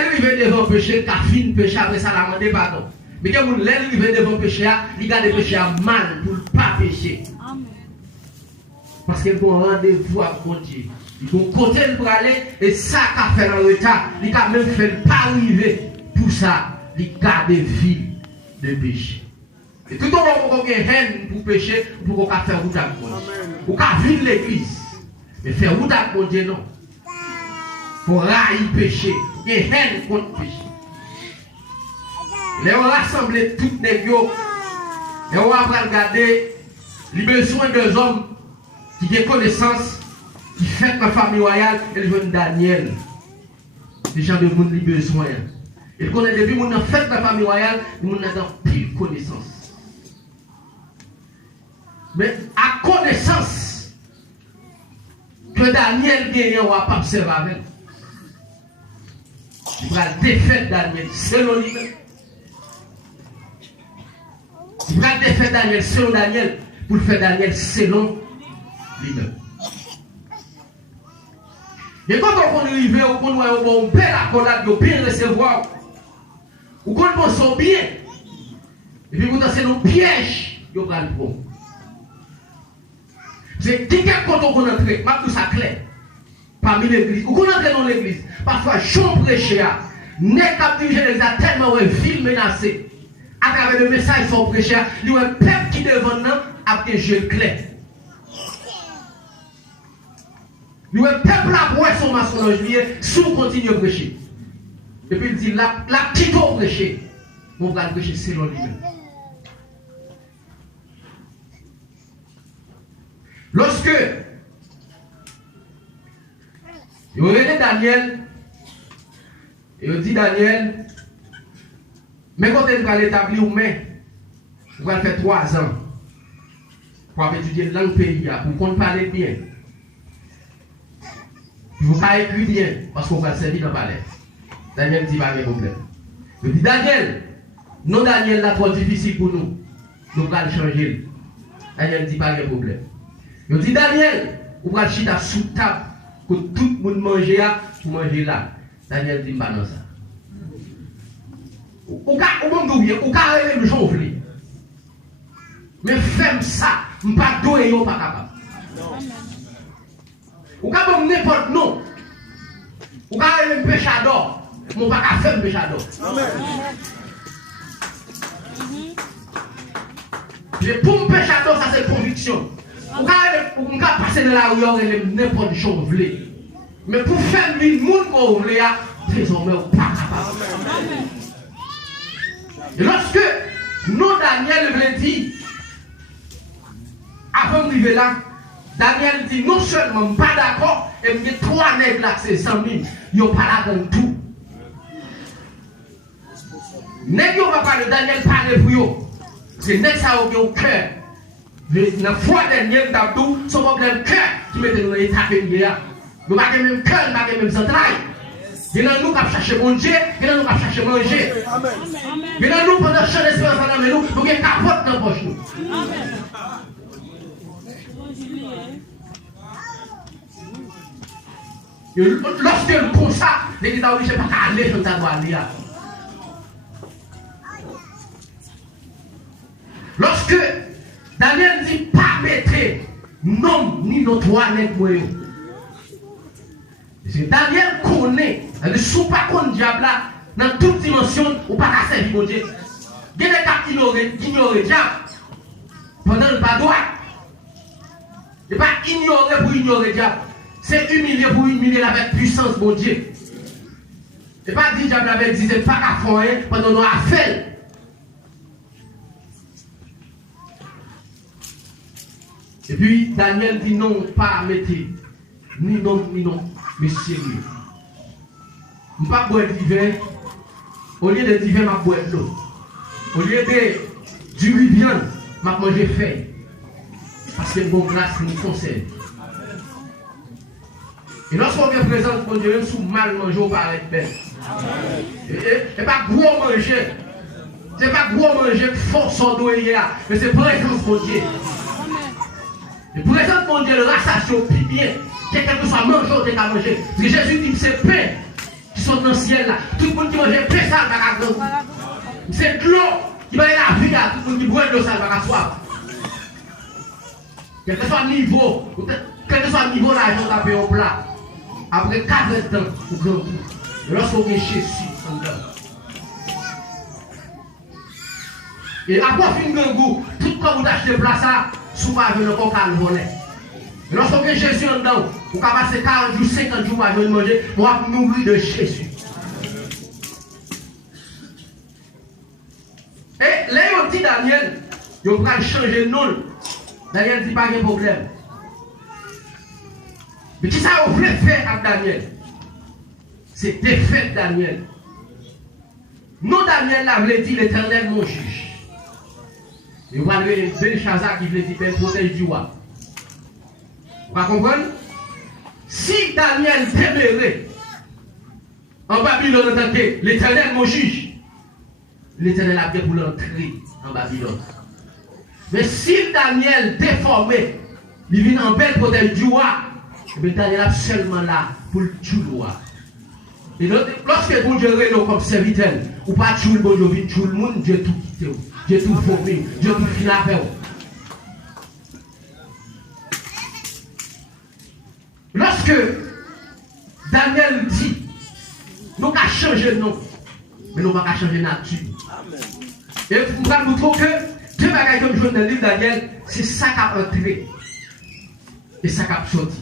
L'arrivée devant le péché, qu'a fini le péché, après ça, la demande pardon. Mais quand vous l'arrivée devant le péché, il garde le péché mal pour ne pas pécher. Parce qu'il y a un rendez-vous à Dieu. Il faut côté pour aller, et ça qu'a fait dans le retard, il a même fait pas arriver. Pour ça, il garde des vies de péché. Et tout le monde qui a une haine pour pécher, pour qu'on faire route avec Dieu. Pour qu'on vide l'église. Mais faire route avec Dieu, non. Pour railler péché. Il y a une haine contre le péché. Les on rassemble toutes les gars. Et on va regarder les besoins des hommes qui ont connaissance, qui fêtent la famille royale, et le jeune Daniel. Les gens de monde qui ont besoin. Et qu'on a depuis qu'on a fait la famille royale, nous avons pile connaissance. Mais à connaissance que Daniel gagne, on va pas observer avec. Il va défaire Daniel selon lui-même. Il va défaire Daniel selon Daniel pour faire Daniel selon lui-même. Et quand on arrive, on voit un bon bel accolade, on peut recevoir. Ou quand on pense bien. Et puis vous avez un piège, vous allez le prendre. C'est quelqu'un quand on entre, ma tout ça clair. Parmi l'église. Ou quand on entre dans l'église, parfois, je prêche, n'est qu'à diriger l'église tellement une ville menacée. À travers le message son prêcheur, il y a un peuple qui devant nous a des jeux clairs. Il y a un peuple à voir son mensonge si on continue à prêcher. Et puis il dit, la petite on prêcher, on va prêcher selon lui-même. Lorsque il aurait Daniel, il dit Daniel, mais quand il va l'établir, il va faire 3 ans pour étudier la langue pays, pour qu'on parle bien. Il ne faut pas écrire bien, parce qu'on va servir dans le palais. Daniel dit pas de problème. Il dit Daniel, non Daniel là trop difficile pour nous. Nous allons changer. Daniel dit pas de problème. Il dit Daniel, on va chiter sous table pour tout le monde manger pour manger là. Daniel dit pas non ça. Ou carrément le jour voulez. Mais fais ça, pas doué pas capable. Ou carrément n'importe non. Ou carrément péchador. Mon pas qu'à faire péchador. Pour me péchador, ça c'est conviction. Ou carrément passer de la rue et n'importe chose voulez. Mais pour faire le monde qu'on voulait, désormais pas capable. Et lorsque nous, Daniel, veut dire, avant d'arriver là, Daniel dit non seulement pas d'accord, et il y a 3 nègres là, c'est 100 000, ils n'ont pas là dans tout. Nègres, on va parler, Daniel parle pour eux. C'est nègres ça au cœur. La foi dernière, dans tout, son problème cœur qui met dans l'état de guerre. Nous n'avons pas le même cœur, nous n'avons pas le même central. Il y a nous qui cherchons manger, il y a nous qui cherchons manger. Il y a nous pendant chaque espérance dans nous, nous avons capote dans la poche. Lorsque le comme ça, l'église a obligé de ne pas aller sur ta droite. Lorsque Daniel dit pas mettre nom ni nos 3 nègres. Daniel connaît, il ne sous pas contre diable là, dans toute dimension, ou pas qu'à servir mon Dieu. Il y a des cas qui ignorent le diable pendant le pas droit. Il n'est pas ignorer pour ignorer le diable. C'est humilier pour humilier avec puissance, mon Dieu. Il n'est pas dit diable avec dit, c'est pas qu'à faire pendant nos affaires. Et puis Daniel dit non, pas mettre ni non, mais sérieux. Je ne vais pas boire du vin. Au lieu de du vin, je vais boire de l'eau. Au lieu de du riz viande, je vais manger feuille. Parce que bon grâce nous conseille. Et lorsqu'on vient présenter mon Dieu, sous mal manger, on va être belle. Et pas gros manger. Ce n'est pas gros manger force en dos hier, mais c'est présence mon Dieu. Le présence mon Dieu, le rassasiation, puis bien. Quelqu'un que soit mangé, on qu'à manger. Parce que Jésus dit que c'est pain qui saute dans le ciel là. Tout le monde qui mange pain sale va grand. C'est de l'eau qui va la vie là. Tout le monde qui boit de l'eau sale va soif. Quel que soit le niveau, quel que soit le niveau là, ils ont tapé au plat. Après 4 ans, vous grand coup. Lorsqu'on est Jésus en dedans. Et après fin grand goût, tout comme vous achetez place ça, sous pas venir encore calme voler. Lorsqu'on est Jésus en dedans, vous pouvez passer 40 jours, 50 jours pour venir manger, moi nourrir de Jésus. Et là, on dit Daniel, il va changer de nom. Daniel dit pas de problème. Mais qui ça vous voulez faire avec Daniel? C'est défaite Daniel. Non, Daniel là voulait dire l'éternel mon juge. Et vous allez Belshazzar qui voulait dire ben protège du roi. Vous comprenez? Si Daniel demeurait en Babylone en tant que l'éternel mon juge, l'éternel a bien pour l'entrer en Babylone. Mais si Daniel déformé, il vient en belle protège du roi, mais Daniel est seulement là pour le tuer le roi. Et lorsque bon Dieu est comme serviteur, ou pas tuer le bon Dieu, vient tuer le monde, Dieu tout quitté, Dieu tout formé, Dieu tout fini à faire. Lorsque Daniel dit, nous avons changé de nom, mais nous n'avons pas changé de nature. Et vous allez vous trouver que deux bagages comme je dans le livre Daniel, c'est ça qui a entré et ça qui a sorti.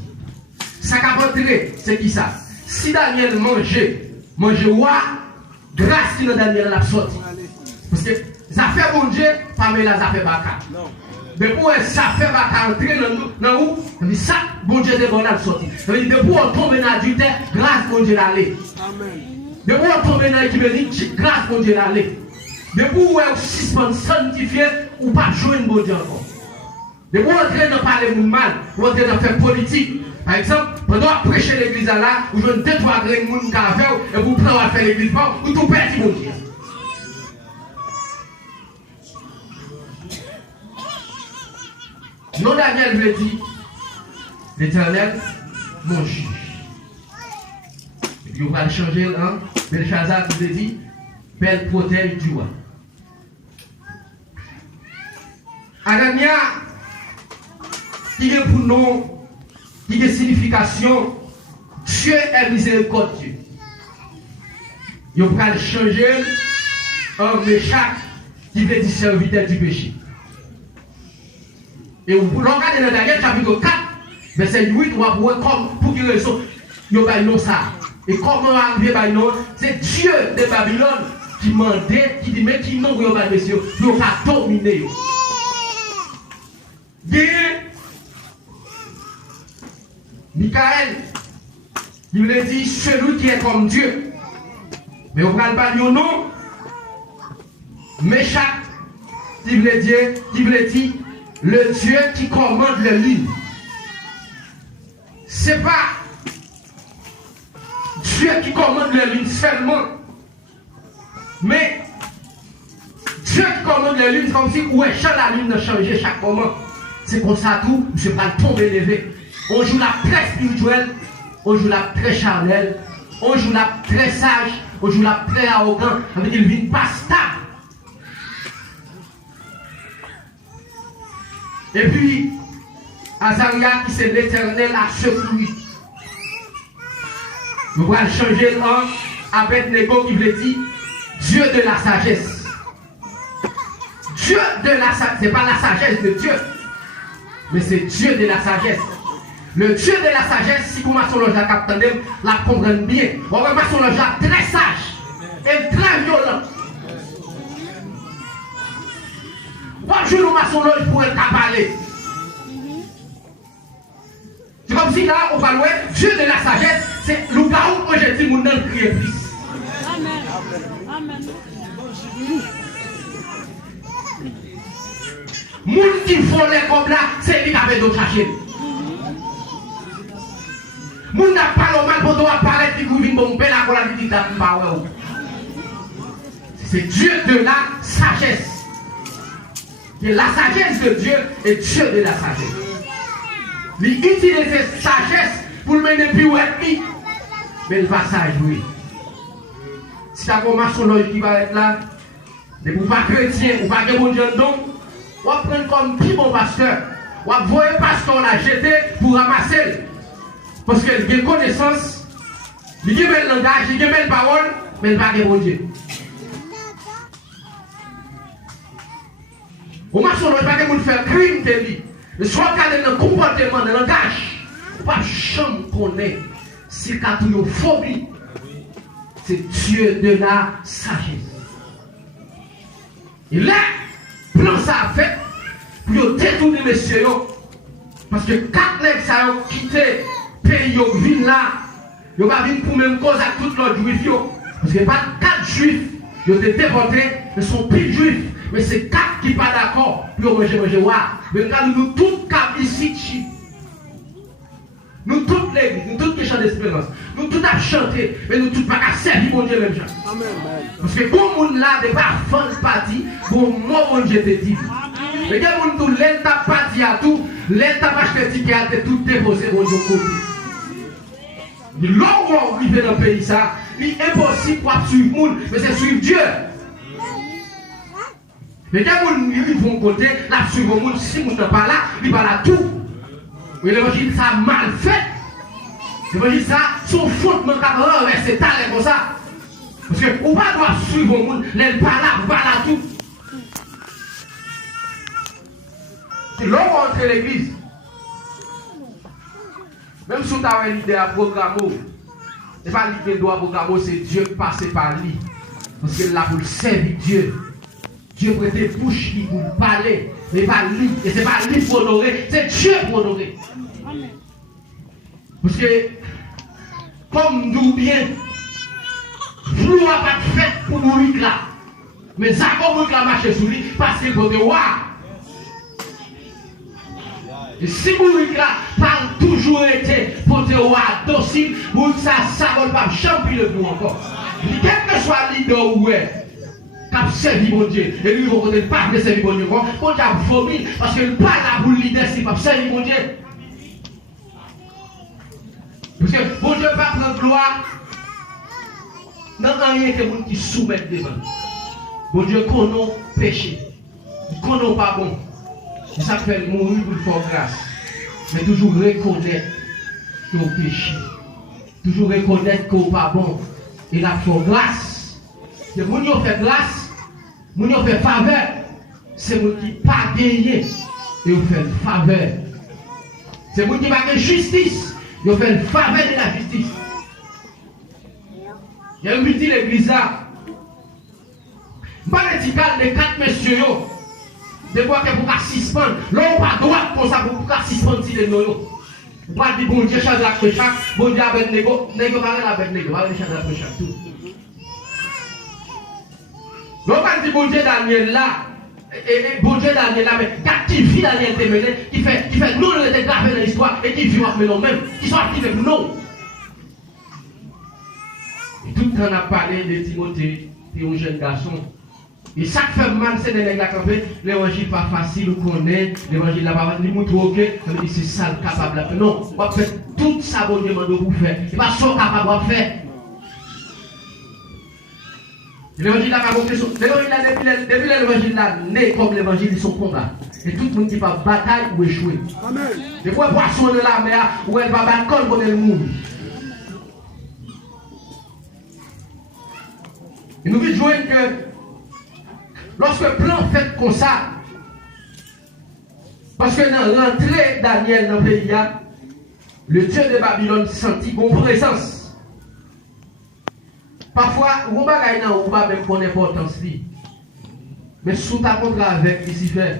Ça qui a entré, c'est qui ça? Si Daniel mangeait roi, grâce dans Daniel a sorti. Parce que ça fait bon Dieu, parmi les affaires baka. Mais pour ça fait baka entrer dans où? Ça, bon Dieu est bon à sortir. Depuis on tombe dans l'adultère, grâce bon Dieu l'aller. Depuis on tombe dans l'équipe, grâce bon Dieu l'aller. Depuis on suspend sanctifié, ou pas jouer bon Dieu encore. Depuis on train de parler de mal, on train de faire politique. Par exemple, pendant prêcher l'église là, vous jouez 2-3 grains de monde qui a fait, et vous prenez à faire l'église fort, vous tout perdez mon Dieu. Non, Daniel veut dire, l'éternel, mon juge. Et puis on va changer, hein, Belshazzar qui veut dire, belle protège du roi. Anania, qui est pour nous, qui a signification, Dieu est miséricordieux. Il va changer en Méchak qui veut dire serviteur du péché. Et vous regardez dans Daniel chapitre 4, verset 8, on va voir comme pour quelle raison il y a non ça. Et comment arriver à non, c'est Dieu de Babylone qui mandait, qui dit mais qui non, vous avez monsieur, vous avez dominé. Michael, il voulait dire celui qui est comme Dieu. Mais on ne parle pas de nom. Méchak, il voulait dire le Dieu qui commande le lit. Ce n'est pas Dieu qui commande le lit seulement. Mais Dieu qui commande le lit, c'est comme si où est la lune de changer chaque moment. C'est comme ça tout, je ne vais pas tomber lever. On joue la très spirituelle, on joue la très charnelle, on joue la très sage, on joue la très arrogant, ça veut dire qu'il vient pas stable. Et puis, Azaria qui c'est l'éternel a secouru. Nous allons changer le nom avec Nego qui veut dire Dieu de la sagesse. Dieu de la sagesse, ce n'est pas la sagesse de Dieu, mais c'est Dieu de la sagesse. Le Dieu de la sagesse, si vous m'assez la capitaine, la comprenne bien. On va m'assez le très sage et très violent. Bonjour, nous m'assez le pour être parler. C'est comme si là, on va louer Dieu de la sagesse, c'est le gars où j'ai dit mon nom crier plus. Amen. Amen. Moun qui font les comme là, c'est lui qui avait d'autres chercher. Moun n'a pas le mal pour toi apparaître qui vous vient bon bel à la vie d'Ambaoué. C'est Dieu de la sagesse. Et la sagesse de Dieu est Dieu de la sagesse. Il utilise cette sagesse pour le mener plus haut ennemi. Mais il va s'ajouer. Si tu as un maçonnerie qui va être là, mais pour pas chrétien, ou pas que bon Dieu donc, on va prendre comme plus bon pasteur. On va voir un pasteur la jeter pour ramasser. Parce qu'il a une connaissance, il a un langage, il a une parole, mais il n'a pas de bon Dieu. Au maçonnerie, il n'y a pas de faire crime de lui. Mais soit qu'il y a un comportement, un langage, on ne peut pas jamais connaître. C'est quand il y a une phobie. C'est Dieu de la sagesse. Et là, plan ça a fait pour détourner messieurs. Parce que 4 nègres ça ont quitté le pays, ils viennent là. Ils ne vont pas venir pour même cause à tout l'autre juif. Parce que pas 4 juifs qui ont été déportés, mais sont plus juifs. Mais c'est 4 qui ne sont pas d'accord pour manger. Mais quand nous tous cap ici, nous toutes l'église, nous toutes les chants d'espérance, nous tous à chanter, mais nous tous pas à servir mon Dieu même gens. Parce que bon monde là, n'est pas fan parti, bon moi mon Dieu te dit. Mais quand on tout l'État parti à tout, l'État pas acheté ticket à tout déposer mon Dieu côté. L'homme où on vit dans le pays ça, il est impossible pour suivre le monde, mais c'est suivre Dieu. Mais quand on vont côté, là suivre le monde, si on n'est pas là, il va là tout. Mais l'évangile, ça a mal fait. L'évangile, ça, son fondement, c'est talent comme ça. Parce que on va doit suivre le monde, n'est pas là tout. C'est l'homme entre l'église. Même si on a l'idée à programmer, ce n'est pas l'idée de programmer, c'est Dieu qui passe par lui. Parce que là, pour le servir Dieu, Dieu prête bouche qui pour parler. Et pas lui, et c'est pas lui pour honorer, c'est Dieu pour honorer. Parce que, comme nous bien, vous n'avez pas fait pour mourir là. Mais ça, comme vous la marché sur lui, parce que vous êtes roi. Et si mourir là, pas toujours été pour te roi docile, vous ça ne va pas champion de vous encore. Quel que soit leader ou est. Cap servi mon Dieu. Et lui, il ne pas de servir mon Dieu. Bon Dieu a vomi parce qu'il n'est pas là pour le leader, c'est pas servir mon Dieu. Parce que bon Dieu n'a pas prendre gloire dans rien que les gens qui soumettent devant. Bon Dieu connaît péché. Il connaît pas bon. C'est ça qui fait mourir pour faire grâce. Mais toujours reconnaître que vous péché. Toujours reconnaître que vous pas bon. Et la faire grâce. C'est mon qui fait grâce, mon qui fait faveur, c'est mon qui pas gagné et vous fait faveur. C'est mon qui va faire justice, et vous fait faveur de la justice. Il y a une petite église là. Pas l'étiquette de 4 messieurs, de quoi que vous pouvez suspendre. Là, on pas droit comme ça pour vous suspendre si les noyaux. Vous pouvez dire bon Dieu, change la péchac, bon Dieu, avec négo, négo, avec négo, avec change la péchac, tout. Donc, quand dit bon Dieu Daniel là, et bon Dieu Daniel là, mais qui vit Daniel Téméné, qui fait nous, on était gravés dans l'histoire, et qui vit avec nous même, qui sont actifs pour nous. Et tout le temps, on a parlé de Timothée, qui est un jeune garçon. Et ça qui fait mal, c'est de l'église, l'évangile n'est pas facile, on connaît, l'évangile n'est pas facile, il montre ok, c'est ça le capable. Non, on va faire tout ça, bon Dieu, de vous faire. Il va être capable de faire. L'évangile n'a pas compris. Depuis l'évangile là, né comme l'évangile, ils sont combat. Et tout le monde qui va bataille ou échouer. Amen. Des fois, poisson de la mer, où elle va battre comme elle mourit. Et nous disons que lorsque le plan fait comme ça, parce que dans l'entrée Daniel dans le pays, le Dieu de Babylone sentit une présence. Parfois, on va gagner ou pas même pour l'importance. Mais sous ta contre avec Lucifer,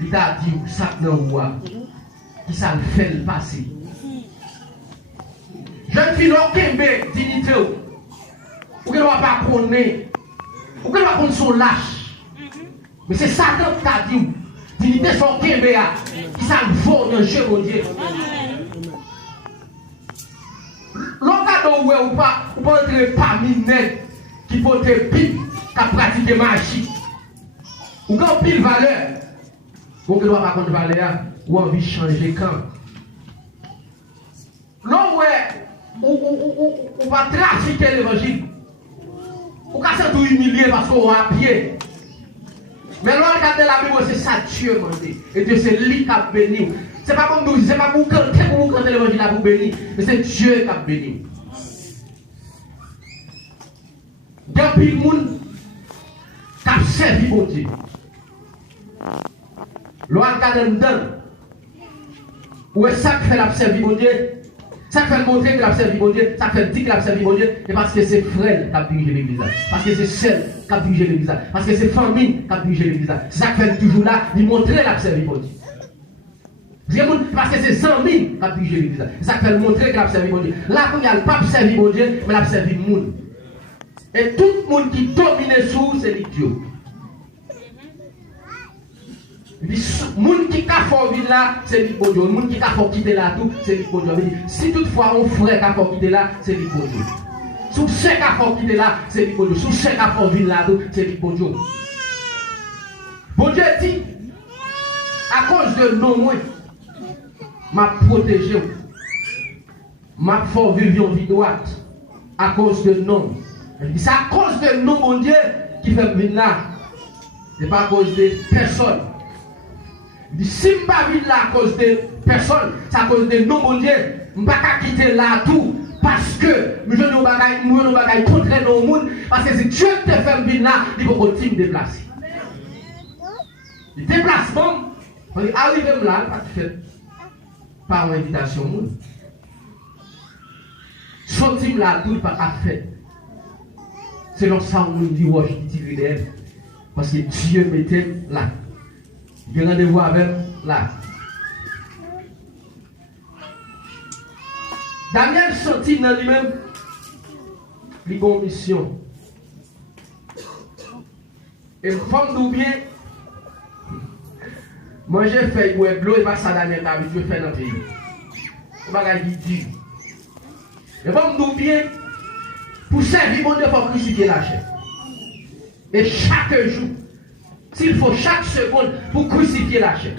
il t'a dit ça dans le roi. Qui ça le fait le passer. Jeune fille, l'okembe, dignité. Ou qu'elle ne va pas connaître. Ou qu'elle va connaître son lâche. Mais c'est Satan qui t'a dit. Dignité son okembe, qui ça le vaut dans le jeu, mon Dieu. L'on ou pas entrer parmi les qui font des pipes, qui pratiquent magie. Ou quand pile valeur, ou que doit pas contre valeur, ou envie de changer quand. L'on ou va trafiquer l'évangile. humilié parce qu'on a pied. Mais là, regardez la Bible, c'est ça Dieu m'a dit. Et Dieu, c'est lui qui a béni. Ce n'est pas comme nous, ce n'est pas pour canter l'évangile pour bénir, mais c'est Dieu qui a béni. Depuis le monde qui a servi mon Dieu. Là, regardez dedans. Où est-ce que fait la servi mon Dieu? Ça fait montrer que la servi mon Dieu, ça fait dire que la servi mon Dieu, et parce que c'est frère qui a dirigé l'église, parce que c'est seul qui a dirigé l'église, parce que c'est famille qui a dirigé l'église. C'est ça qui fait toujours là, il montrer la servi mon Dieu. Parce que c'est amis qui a dirigé l'église. C'est ça qui fait montrer que la servi mon Dieu. Là, il n'y a pas servi mon Dieu, mais la servi le monde. Et tout le monde qui domine sous, c'est Dieu. Les gens qui ont fait là, c'est les bon Dieu. Les gens qui ont quitter là, tout, c'est les bon Dieu. Si toutefois on frère qui a quitter là, c'est les bon Dieu. Sous ceux qui ont quitter là, c'est les bon Dieu. Sous ceux qui ont fait là, tout, c'est les bon Dieu. Bon Dieu dit, à cause de nous, moi, m'a protégé, m'a fait vivre une vie droite, à cause de nous. C'est à cause de nous, mon Dieu, qui fait venir là. Ce n'est pas à cause de personne. Si je ne suis pas venu là à cause de personne, c'est à cause de nous, mon Dieu. Je ne vais pas quitter là tout. Parce que je ne vais pas contre nos monde. Parce que si Dieu te fait venir là, il faut continuer de déplacer. Le déplacement, on est arrivé là, pas fait par invitation. Sortir là tout, pas fait. C'est dans ça où on dit, ouais, je tire d'elle. Parce que Dieu mettait là. Il y a rendez-vous avec là. Daniel sentit dans lui-même les bonnes missions. Et comme nous bien, manger feuille boire de l'eau et pas ça Daniel a habitué à faire dans le pays. C'est pas ce qu'il dit. Et comme nous bien, pour servir mon Dieu, il faut crucifier la chair. Et chaque jour, s'il faut chaque seconde pour crucifier la chair,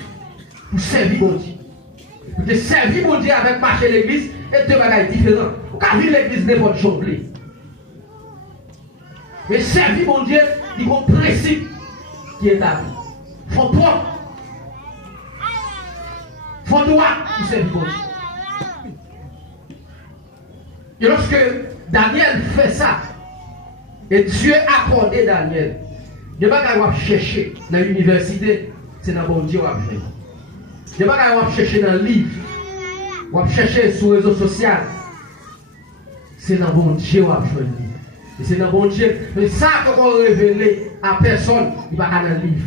pour servir mon Dieu. Pour te servir mon Dieu avec marcher l'église et deux bagages différents. Car vivre l'église n'est pas jongler. Mais servir mon Dieu, il y a un principe qui est établi. Il faut propre. Il faut droit pour servir mon Dieu. Et lorsque Daniel fait ça, et Dieu a accordé Daniel, il n'y a pas qu'à chercher dans l'université, c'est dans mon Dieu qu'on va faire. Il n'y a pas qu'à chercher dans le livre, ou à chercher sur les réseaux sociaux. C'est dans mon Dieu qu'on va faire. Et c'est dans mon Dieu. Mais ça qu'on va révéler à personne, il va pas dans le livre.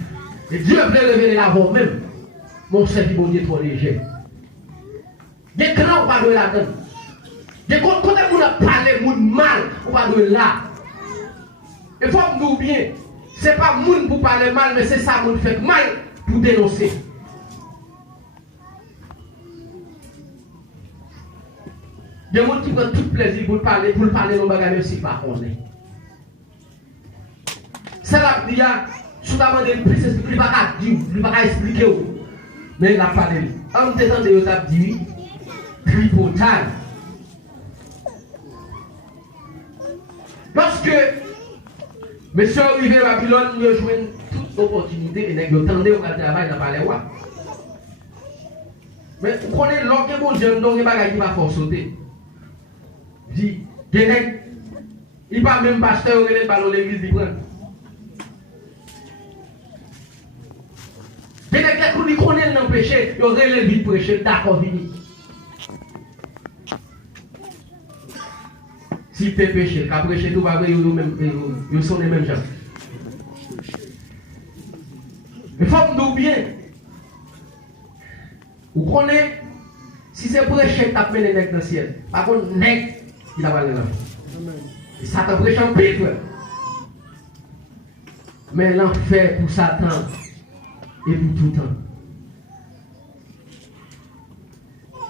Et Dieu veut révéler avant même. Mon service, mon Dieu, trop léger. Il y a grand, on va le là-dedans. Il y a quand on a parlé mal, on va le là. Il faut nous bien. Ce n'est pas moun pour parler mal, mais c'est ça moun fait mal pour dénoncer. Il y a des gens qui prennent tout plaisir pour parler dans le bagage même si pas on est. C'est là qu'il y a, sous la main de plus, il ne va pas dire, il ne va pas expliquer. Mais il a parlé. En détente de l'autre dit, tripotage. Lorsque monsieur arrivé à Babylone, il a joué toute opportunité et il a tendu au travail dans le palais. Mais vous connaissez l'homme qui est bon Dieu, donc il n'y a pas de force sauter. Dit, il n'y a pas même pasteur qui est dans l'église du prend. Il y a quelqu'un qui connaît le péché, il aurait le vite prêcher, d'accord, fini. Si tu es péché, quand prêcher tout va voir, ils sont les mêmes gens. Il faut que nous bien. Vous connaissez, si c'est prêcher, tu as mené les nègres dans le ciel. Par contre, nègre, il a pas les enfants. Et ça t'a prêché en pire. Mais l'enfer pour Satan et pour tout temps.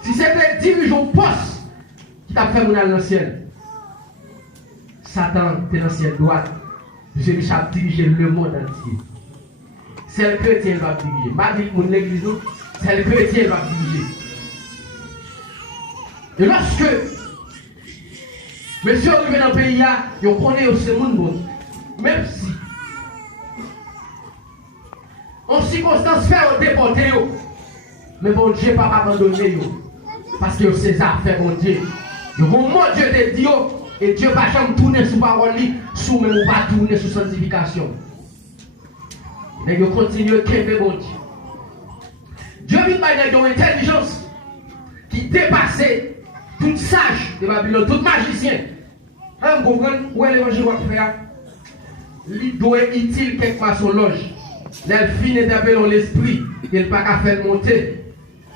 Si c'était dirigeant poste qui t'a fait monter dans le ciel, Satan est dans le ciel droit. Jésus a dirigé le monde entier. C'est le chrétien qui va diriger. Pas dire que l'église, c'est le chrétien qui va diriger. Et lorsque monsieur arrive dans le pays, il connaît aussi le monde. Même si, en circonstance, faire déporter, mais bon Dieu pas abandonner, parce que c'est ça, fait bon Dieu. Le bon Dieu te dit, et Dieu va jamais tourner sous parole, sous même ou pas tourner sous sanctification. Et il continue à créer bon Dieu. Dieu vient de une intelligence qui dépassait tout sage de Babylone, tout magicien. Vous comprenez où est l'évangile va faire? Il doit être utile quelque part son loge. L'elfine est appelée l'esprit, il n'a pas qu'à faire monter.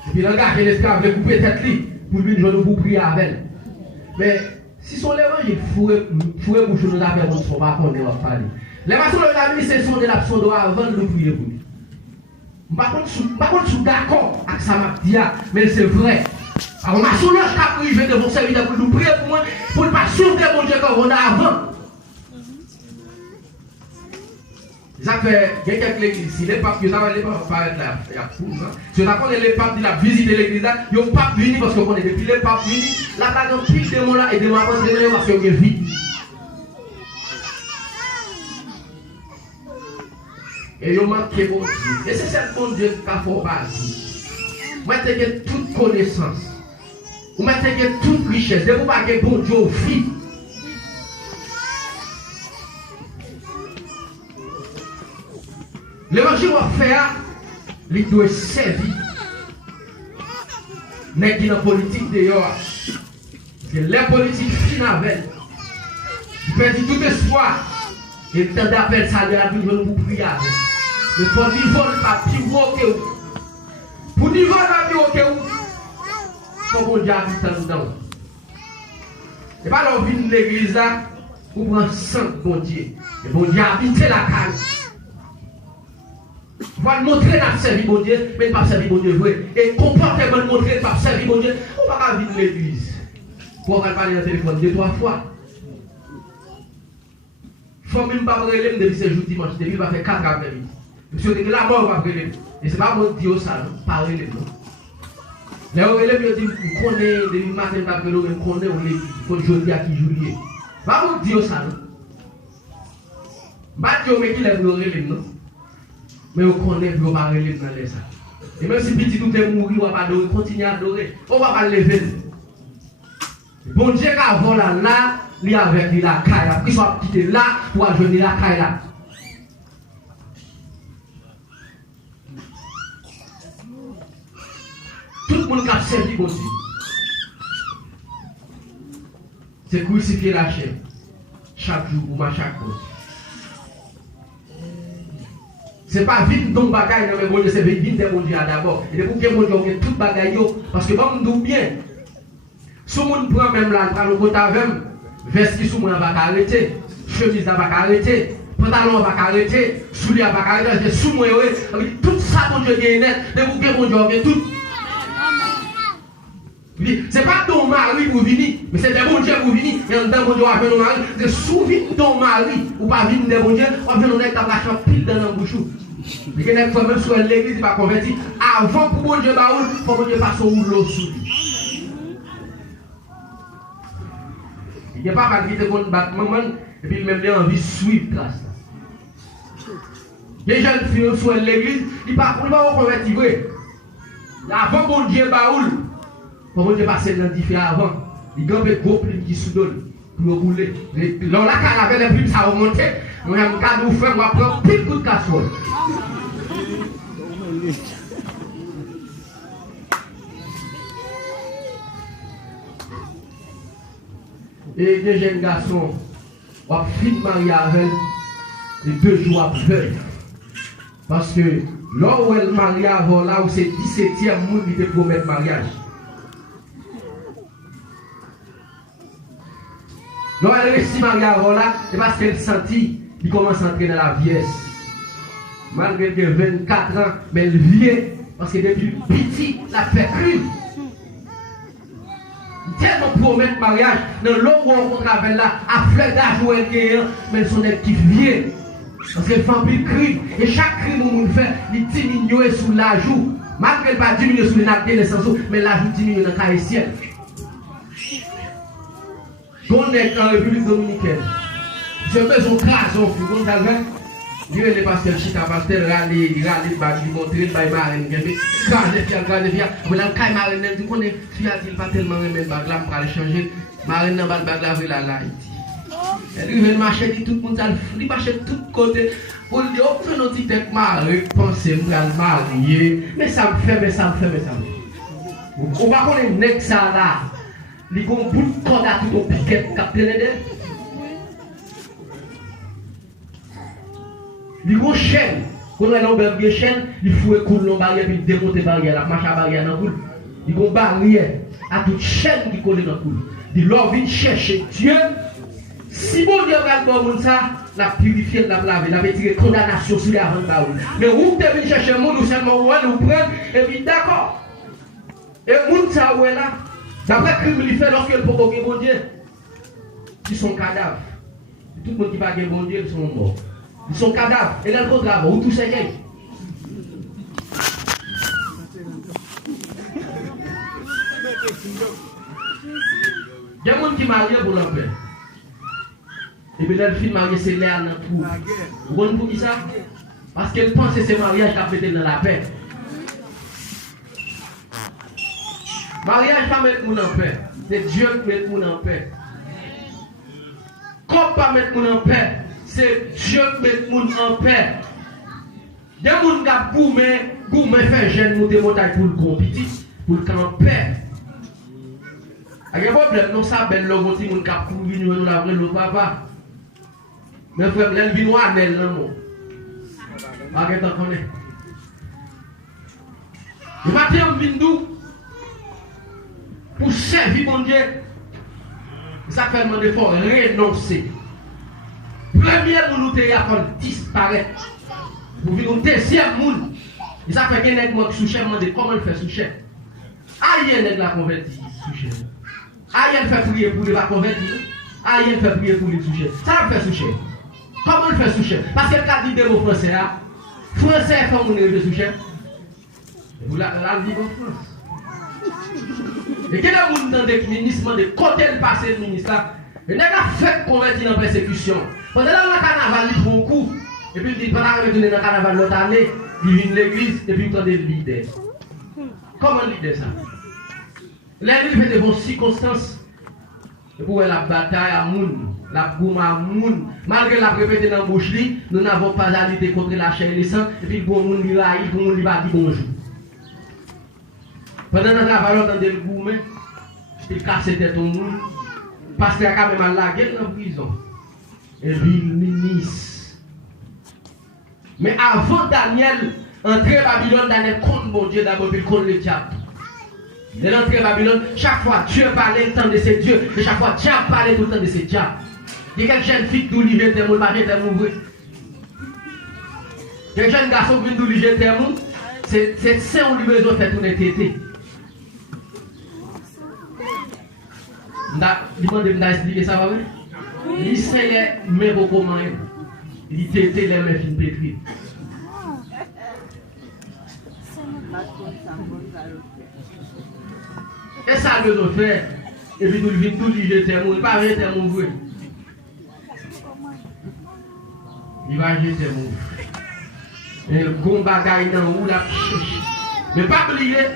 Et puis l'engagé l'esclave, il couper tête pour lui, je ne vous prie avec elle. Mais si son l'évangile fouet pour nous avons, on ne sera pas qu'on va parler. Les maçons de la vie, c'est son de l'absence avant de prier pour lui. Par contre, je suis d'accord avec ça, mais c'est vrai. Alors, ma soulage qui a privé de mon serviteur pour nous prier pour moi, pour ne pas sauver mon Dieu comme on a avant. Ça fait, il y a quelques églises, si les papes, ils ont les papes apparaître là, il y a fou, ça. Si on apprend les papes, ils ont visité l'église là, ils n'ont pas venu parce qu'on est depuis les papes venus, là, il y a un pile de mots là et de mots parce qu'il y a vie. Et ils ont manqué bon Dieu. Et c'est cette bon Dieu qui a fait partie. Vous mettez toute connaissance. Vous mettez toute richesse. Et vous mettez bon Dieu au fil. L'évangile va faire, il doit servir. Mais qui dans la politique d'ailleurs. C'est la politique finale. Il perd tout espoir. Et le temps d'appel, ça lui a dit de vous prier avec. Mais pour niveau pas plus haut que vous. Pour niveau pas plus haut que vous. Comment Dieu habite dedans. Et pas l'envie de l'église là, pour prendre sang bon Dieu. Et bon Dieu habite la caille. Vous allez montrer notre service bon Dieu, mais pas servir bon Dieu vrai. Et comportement montrer pas servir bon Dieu. On va pas vivre l'église. Pour on va parler dans le téléphone 2-3 fois. Il ne faut même pas brûler depuis ce jour dimanche, depuis il va faire 4 après-midi. Monsieur dit que la mort va brûler. Et ce n'est pas mon Dieu ça, pas brûler. Les élèves disent qu'on connaît, depuis le matin, on connaît, il faut jeudi à qui juillet. Pas mon Dieu ça. Pas Dieu mais qui lève le relève, non? Mais on connaît, on va relève dans les ça. Et même si petit tout est mourir, on va pas adorer, continuer à adorer, on va pas lever. Bon Dieu, avant là, il y avait la caille, après il soit quitté là pour ajouter la caille là. Tout le monde qui a servi bon Dieu, c'est crucifier la chair chaque jour ou chaque chose. Ce n'est pas vite dans le bagage, mais bon Dieu, c'est vite dans le Dieu d'abord. Et pour que mon Dieu ait tout le bagage, parce que bon, nous bien. Si on prend même là, le côté avec veste qui sous moi va arrêter, chemise va arrêter, pantalon va arrêter, souliers va arrêter, sous moi tout ça mon Dieu est net, de vous que mon Dieu tout. C'est pas ton mari pour venir, mais c'est mon Dieu pour venir. Et en dedans mon Dieu va faire nos maris, c'est souvenir ton mari ou pas venir de mon Dieu, on va faire dans la chambre pile dans la bouche. Mais que les fois même sur l'église il va convertir avant pour mon Dieu baoul, pour mon Dieu passe au l'eau sous lui. Il n'y a pas mal qui te compte battre maman et puis même a envie de suivre classe. Les jeunes filles sur l'église, ils ne parlent pas au convertir. Avant mon Dieu baoul, pour mon Dieu passer dans le différent avant, il y a des gros plumes qui soudonnent pour rouler. Là, la caravane les plumes, ça va monter. Moi, je vais vous faire, on va prendre plus de coups de casserole. Et des jeunes garçons, on fin de marier avec les 2 jours après. Parce que là où elle marie avant, là où c'est 17e monde qui te promet mariage. Là où elle réussit à marier avant là, c'est parce qu'elle sentit qu'il commence à entrer dans la vieillesse. Malgré qu'elle a 24 ans, mais elle vient parce que depuis petit, elle a fait cru. Tellement promettre mariage, dans l'eau où on rencontre avec là, à fleur d'âge où elle est, mais elles sont des petits vieux. Parce qu'elles font plus de cris. Et chaque cri que vous fait, il diminue sous la joue. Malgré qu'elle ne pas diminuer sous les nappes de l'essence, mais la joue diminue dans le carré ciel. On est en République Dominicaine. Je besoin de crason pour qu'on t'alve. Il est parce que le chita pasteur râler, il montrer, il va marine. Grâce fier. Mais là, quand marine, il connaît, fiat, il va tellement remettre le bague là, pour aller changer. Marine n'a pas le bague là, il a Haïti. Il veut marcher, tout le monde, il marche de tous côtés. Pour lui dire, oh, fais notre petit tête marié, pensez, je vais le marier. Mais ça me fait. On va connaître ça là. Il y a un bout de corde à tout au piquet qui a plein d'elle. Il y a une chaîne. Quand on a une chaîne, il faut écouler la barrière et démonter la barrière, la marche à la barrière dans le coule. Il y a une barrière à toute chaîne qui colle dans le coule. Il vient chercher Dieu. Si bon Dieu va le monde ça, la purifier, la laver, la tirer condamnation sur la rente. Mais où tu viens chercher le monde, ou seulement où nous prendre, et puis d'accord. Et le monde ça où est là, d'après ce qu'il fait lorsqu'il peut pas bon Dieu, ils sont cadavres. Tout le monde qui va gagner bon Dieu, ils sont morts. Ils sont cadavres. Et là, le contraire, où tout c'est gay. Il y a des gens qui marient pour leur paix. Et puis là, le film marié, c'est l'air dans le trou. Vous comprenez pour qui ça? Parce qu'elle pense que c'est mariage qui a fait dans la paix. Mariage pas mettre moun en paix. C'est Dieu qui met moun en paix. Comme pas mettre moun en paix, c'est Dieu qui met moun en paix. Des gens qui ont gourmet fait jeune monter montagne pour le compétit, pour le camp en paix. Il y a un problème, non, ça, ben, l'homme qui a couru, nous l'avons le papa. Mais frère, l'elle vient noire, elle, non. Arrête d'en connaître. Le matin, on vient d'où? Pour servir mon Dieu. Ça fait demander faut renoncer. Premier, nous nous avons disparaître. Pour venir au deuxième monde. Et ça fait qu'un nègre qui sous-chef demande comment il fait sous-chef. Aïe, un nègre la converti sous-chef. Aïe, il fait prier pour lui la convertir. Aïe, il fait prier pour lui sous-chef. Ça fait sous-chef. Comment il fait sous-chef? Parce que quand il dit des mots français, français fait mon élevé sous-chef. Vous la vivez en France. Et quel est le monde dans le ministre de côté le passé le ministre là? Et il a fait convertir en persécution. Pendant le carnaval, il prend un coup. Et puis il dit, pendant que retourner dans le carnaval l'autre année, il vient de l'église et puis il prend des leaders. Comment leader ça? L'église fait des bonnes circonstances. Et pour la bataille à Moun, la boum à Moun, malgré la répété dans la bouche, nous n'avons pas à lutter contre la chair et le sang, et puis le bon monde lui a dit, le bon monde lui a dit bonjour. Pendant notre travail, on entendait le gourmet, il cassait tête au monde, parce qu'il a quand même la gueule dans la prison. Et puis le ministre. Mais avant Daniel, entrer Babylone, Daniel contre mon Dieu d'abord, puis contre le diable. De l'entrée Babylone, chaque fois Dieu parlait le temps de ses dieux, et chaque fois diable parlait tout le temps de ses diables. Il y a quelques jeunes filles qui ont jeté mon mari était mourir. Quelques jeunes garçons qui ont jeté mon, c'est ça on lui besoin de faire tourner tété. Il m'a expliqué ça, va vrai? Il sait mais beaucoup moins. Il tété les mains fin pétries. Et ça que nous faisons, et puis nous vivons tout le temps, il va jeter mon bruit. Il va jeter mon bruit. Et le bon bagaille dans où la cherche. Mais pas oublier,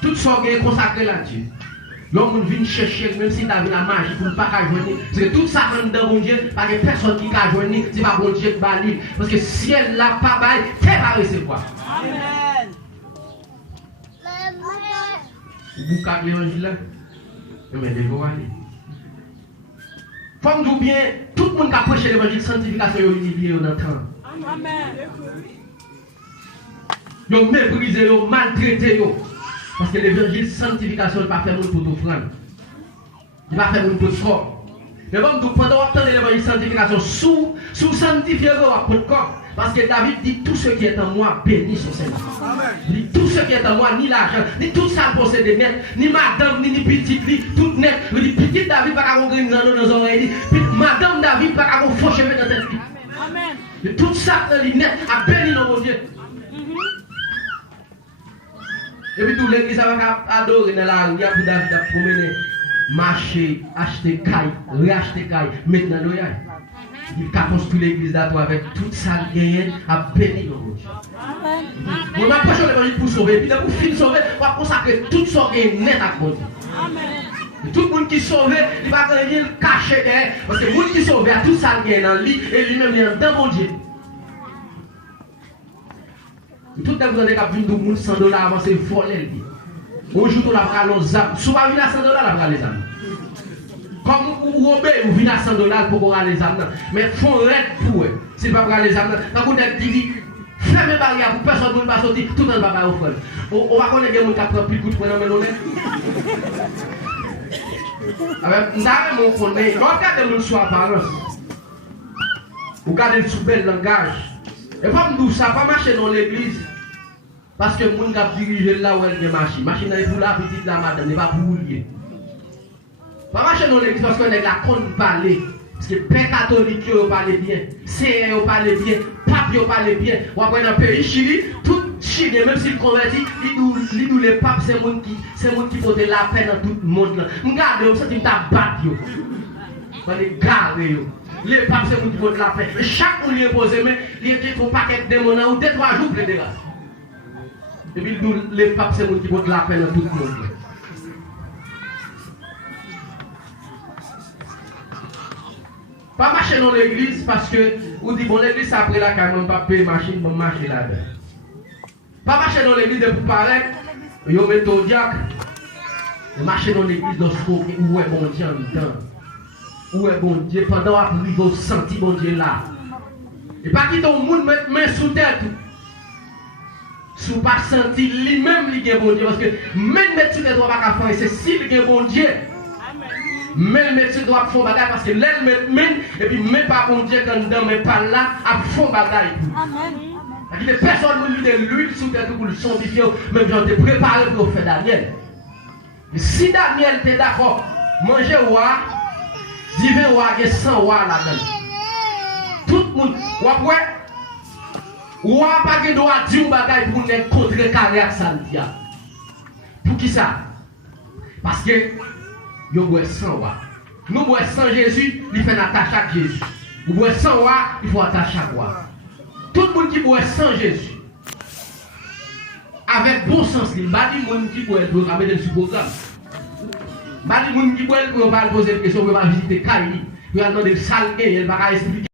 tout ce qui est consacré à Dieu. L'homme vient chercher, même si tu as la magie pour ne pas joindre. Parce que tout ça rentre dans mon Dieu, parce que personne qui a joindre, c'est pas mon Dieu qui va lire. Parce que si elle n'a pas bail, tu vas recevoir. Amen. Vous avez l'évangile là? Mais il faut aller. Faut nous bien, tout le monde qui a prêché l'évangile, sanctification, il est lié dans le temps. Amen. Ils ont méprisé, ils ont maltraité. Parce que l'évangile, sanctification, il ne va pas faire pour t'offrir. Il va faire pour te mais bon, pendant que l'évangile, sanctification, sous sanctifier, vous avez corps. Parce que David dit tout ce qui est en moi bénit son Seigneur. Dit tout ce qui est en moi, ni l'argent, ni tout ça possédé net, ni madame, ni petite, ni tout net. Il dit petit David pas qu'à gagner dans nos oreilles. Madame David pas qu'à faux cheveux dans tête. Amen. Tout ça net a béni mon Dieu. Et puis tout l'église va adorer dans la rue pour David à promener, marcher, acheter caille, racheter caille, mettre dans l'oreille. il a construit l'église d'Ato avec toute sa gagne à bénir le Dieu. On m'a prêché l'évangile pour sauver, puis pour finir sauver, on va consacrer tout son gagne net à mon Dieu. Tout le monde qui sauve, il va gagner le cachet derrière, parce que le monde qui sauve a tout ça gagne dans lui, et lui-même il est dans mon Dieu. Tout le monde qui a vu $100 avant, c'est volé. Un jour, on va prendre les âmes. Si on va venir à $100, on va prendre les âmes. Comme vous venez à $100 pour prendre les âmes. Mais il faut être pour eux. Si vous ne prendre les âmes, quand vous êtes dit, fermez les barrières pour personne ne va sortir, tout le monde va offrir. On va connaître des gens qui ont pris le coup de poing dans le monde. Nous avons connaît. Regardez le sous apparence. Regardez le sous bel langage. Et pas nous ça pas marcher dans l'église. Parce que les gens qui dirigent là où elle est machine. Machine est pour la petite la madame, n'est pas pour lier. Pas marcher dans l'église parce qu'on est là qu'on parle. Parce que père catholique parle bien, CR parle bien, pape parle bien. Ou après dans le pays Chili, tout Chili, même s'il convertit, il nous les papes, c'est monde qui porte la paix dans tout le monde. Regardez, ça dit ta batte yo. Regardez yo. Les papes, c'est monde qui porte la paix. Et chaque monde lui impose, mais il y a un paquet de démons ou 2-3 jours pour les dégâts. Et puis les papes, c'est monde qui porte la paix dans tout le monde. Pas marcher dans l'église parce que vous dites bon l'église après la quand même pas payer machine pour marcher là-dedans. Pas marcher dans l'église de pour paraître, yo met au diacre. Marcher dans l'église lorsque où est bon Dieu en dedans. Où est bon Dieu pendant à vous sentir bon Dieu là. Et pas quitter au monde mettre main sous tête. Si vous pas sentir lui-même il est bon Dieu parce que même mettre sous tête doit pas faire c'est s'il est bon Dieu. Mais le médecin doit faire bagaille parce que l'aile met et puis même pas bon Dieu quand dedans mais pas là à fond bagaille. Amen. Les personnes nous de l'huile sous tête pour le sanctifier même j'en ai préparé pour faire Daniel. Mais si Daniel était d'accord manger roi divin roi et 100 roi là-dedans. Tout le monde ou après roi pas que doit dire bagaille pour ne contrer carrière santia. Pour qui ça? Parce que nous boit sans roi. Nous boit sans Jésus, il fait attache à Jésus. Nous boit sans roi, il faut attacher à roi. Tout le monde qui boit sans Jésus, avec bon sens, il va dire monde qui boit pour mettre le programme. Il va dire monde qui boit pour pas poser des questions, pour pas visiter Kaili, pour aller demander le salé, il va expliquer.